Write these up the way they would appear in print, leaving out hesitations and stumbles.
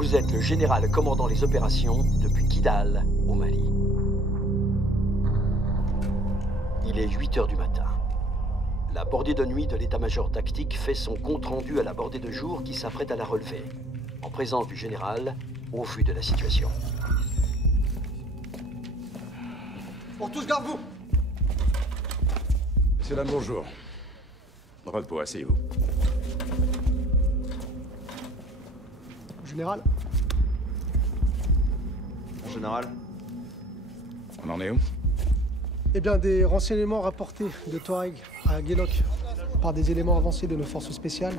Vous êtes le général commandant les opérations depuis Kidal, au Mali. Il est 8 h du matin. La bordée de nuit de l'état-major tactique fait son compte-rendu à la bordée de jour qui s'apprête à la relever, en présence du général, au vu de la situation. Pour tous, garde-vous! Monsieur, dame, bonjour. Repos, asseyez-vous. Général? Général? On en est où? Eh bien, des renseignements rapportés de Touareg à Guéloc par des éléments avancés de nos forces spéciales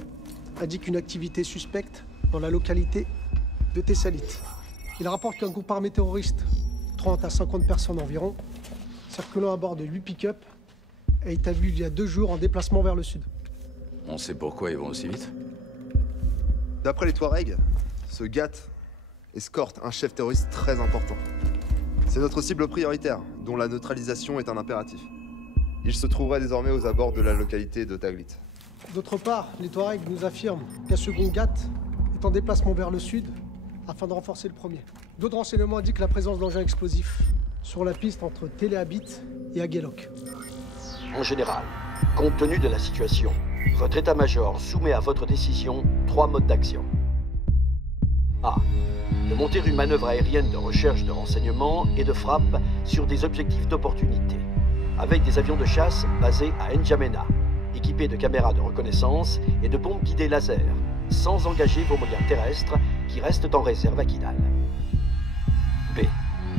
indiquent une activité suspecte dans la localité de Tessalit. Il rapporte qu'un groupe armé terroriste, 30 à 50 personnes environ, circulant à bord de 8 pick-up, a établi il y a 2 jours en déplacement vers le sud. On sait pourquoi ils vont aussi vite? D'après les Touaregs, ce GAT escorte un chef terroriste très important. C'est notre cible prioritaire, dont la neutralisation est un impératif. Il se trouverait désormais aux abords de la localité de Taglit. D'autre part, les Touaregs nous affirment qu'un second GAT est en déplacement vers le sud afin de renforcer le premier. D'autres renseignements indiquent la présence d'engins explosifs sur la piste entre Télé Habit et Agueloc. En général, compte tenu de la situation, votre état-major soumet à votre décision 3 modes d'action. A. De monter une manœuvre aérienne de recherche de renseignement et de frappe sur des objectifs d'opportunité, avec des avions de chasse basés à N'Djamena, équipés de caméras de reconnaissance et de bombes guidées laser, sans engager vos moyens terrestres qui restent en réserve à Kidal. B.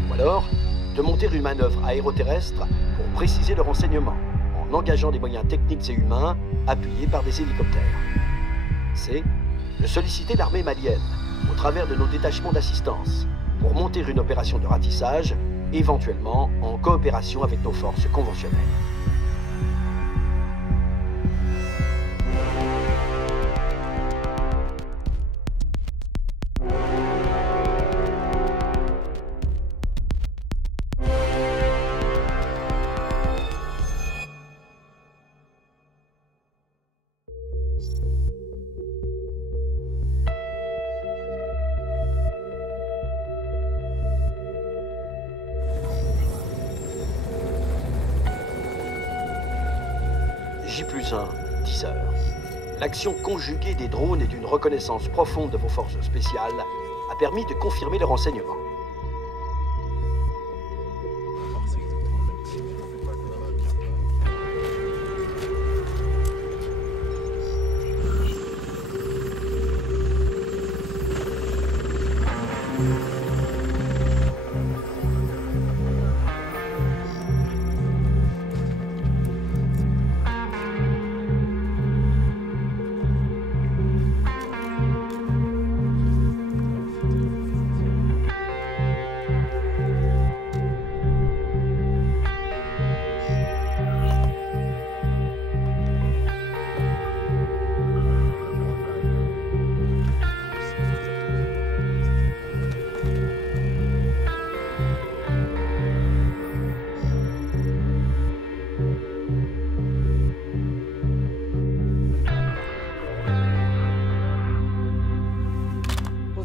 Ou alors, de monter une manœuvre aéroterrestre pour préciser le renseignement, en engageant des moyens techniques et humains appuyés par des hélicoptères. C. De solliciter l'armée malienne, au travers de nos détachements d'assistance, pour monter une opération de ratissage, éventuellement en coopération avec nos forces conventionnelles. J+1, 10 h. L'action conjuguée des drones et d'une reconnaissance profonde de vos forces spéciales a permis de confirmer le renseignement.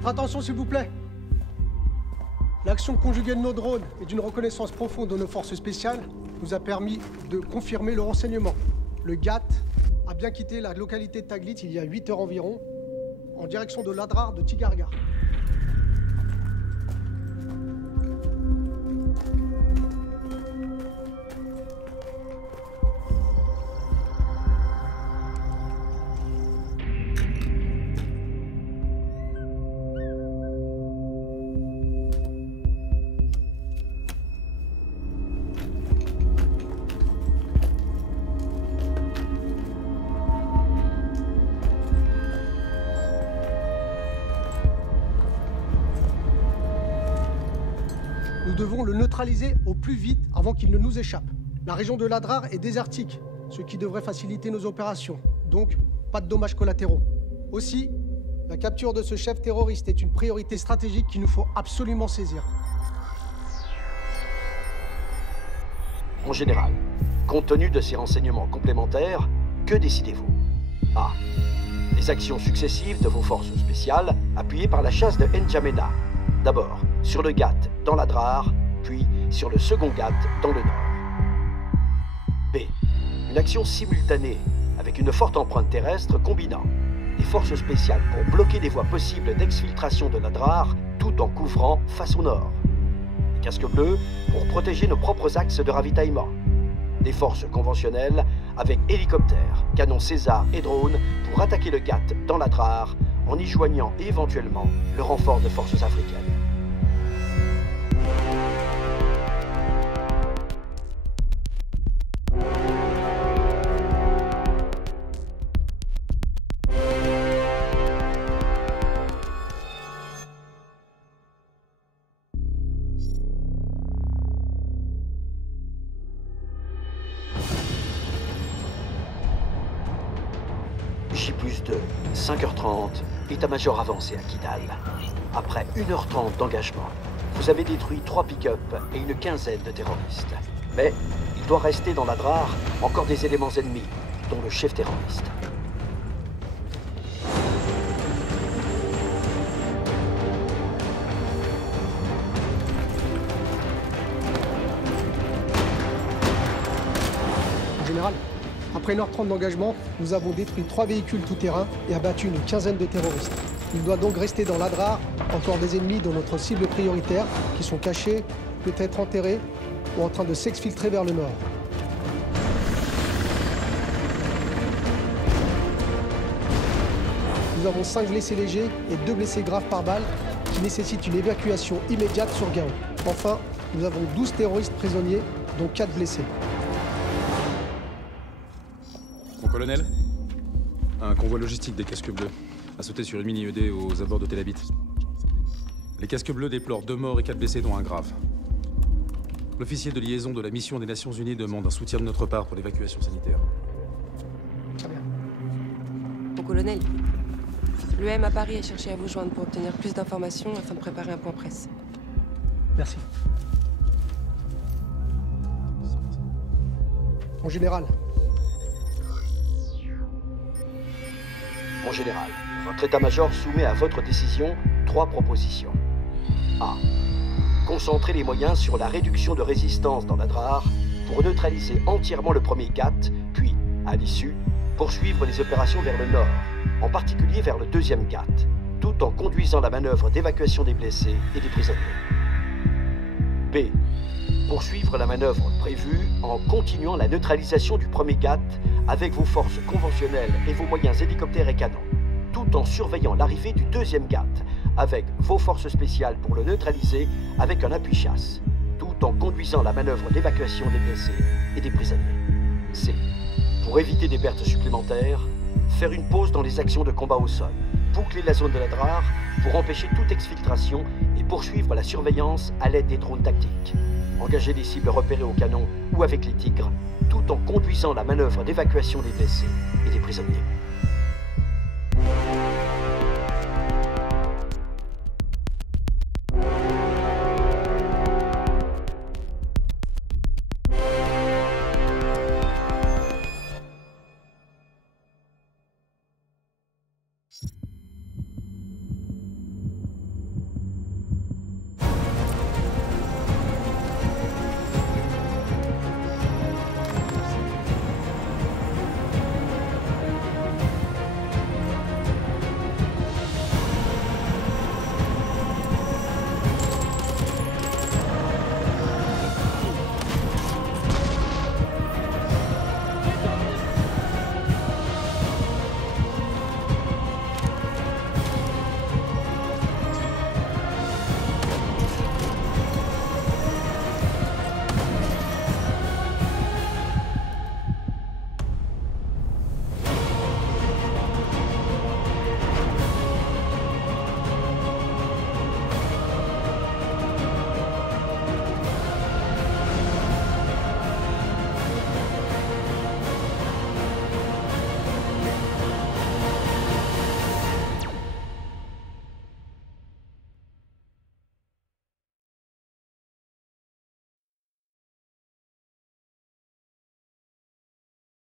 Attention s'il vous plaît. L'action conjuguée de nos drones et d'une reconnaissance profonde de nos forces spéciales nous a permis de confirmer le renseignement. Le GAT a bien quitté la localité de Taglit il y a 8 h environ, en direction de l'Adrar de Tigargar. Nous devons le neutraliser au plus vite avant qu'il ne nous échappe. La région de l'Adrar est désertique, ce qui devrait faciliter nos opérations. Donc, pas de dommages collatéraux. Aussi, la capture de ce chef terroriste est une priorité stratégique qu'il nous faut absolument saisir. En général, compte tenu de ces renseignements complémentaires, que décidez-vous? A. Les actions successives de vos forces spéciales, appuyées par la chasse de N'Djamena. D'abord sur le GAT dans l'Adrar, puis sur le second GAT dans le nord. B. Une action simultanée, avec une forte empreinte terrestre combinant des forces spéciales pour bloquer des voies possibles d'exfiltration de l'Adrar, tout en couvrant face au nord. Les casques bleus pour protéger nos propres axes de ravitaillement. Des forces conventionnelles avec hélicoptères, canons César et drones pour attaquer le GAT dans l'Adrar en y joignant éventuellement le renfort de forces africaines. J+2, 5h30, état-major avancé à Kidal. Après 1h30 d'engagement, vous avez détruit 3 pick-up et une quinzaine de terroristes. Mais il doit rester dans l'Adrar encore des éléments ennemis, dont le chef terroriste. Général, après 1h30 d'engagement, nous avons détruit 3 véhicules tout-terrain et abattu une quinzaine de terroristes. Il doit donc rester dans l'Adrar encore des ennemis dans notre cible prioritaire qui sont cachés, peut-être enterrés ou en train de s'exfiltrer vers le nord. Nous avons 5 blessés légers et 2 blessés graves par balle qui nécessitent une évacuation immédiate sur Gao. Enfin, nous avons 12 terroristes prisonniers, dont 4 blessés. Mon colonel, un convoi logistique des casques bleus a sauté sur une mini-ED aux abords de Tel Aviv. Les casques bleus déplorent 2 morts et 4 blessés, dont un grave. L'officier de liaison de la mission des Nations Unies demande un soutien de notre part pour l'évacuation sanitaire. Très bien. Mon colonel, l'EM à Paris a cherché à vous joindre pour obtenir plus d'informations afin de préparer un point presse. Merci. Mon général, Mon général, votre état-major soumet à votre décision 3 propositions. A. Concentrer les moyens sur la réduction de résistance dans l'Adrar pour neutraliser entièrement le premier GAT, puis, à l'issue, poursuivre les opérations vers le nord, en particulier vers le deuxième GAT, tout en conduisant la manœuvre d'évacuation des blessés et des prisonniers. B. Poursuivre la manœuvre prévue en continuant la neutralisation du premier GAT avec vos forces conventionnelles et vos moyens hélicoptères et canons, tout en surveillant l'arrivée du deuxième GAT avec vos forces spéciales pour le neutraliser avec un appui-chasse, tout en conduisant la manœuvre d'évacuation des blessés et des prisonniers. C. Pour éviter des pertes supplémentaires, faire une pause dans les actions de combat au sol, boucler la zone de l'Adrar pour empêcher toute exfiltration et poursuivre la surveillance à l'aide des drones tactiques. Engager des cibles repérées au canon ou avec les tigres, tout en conduisant la manœuvre d'évacuation des blessés et des prisonniers.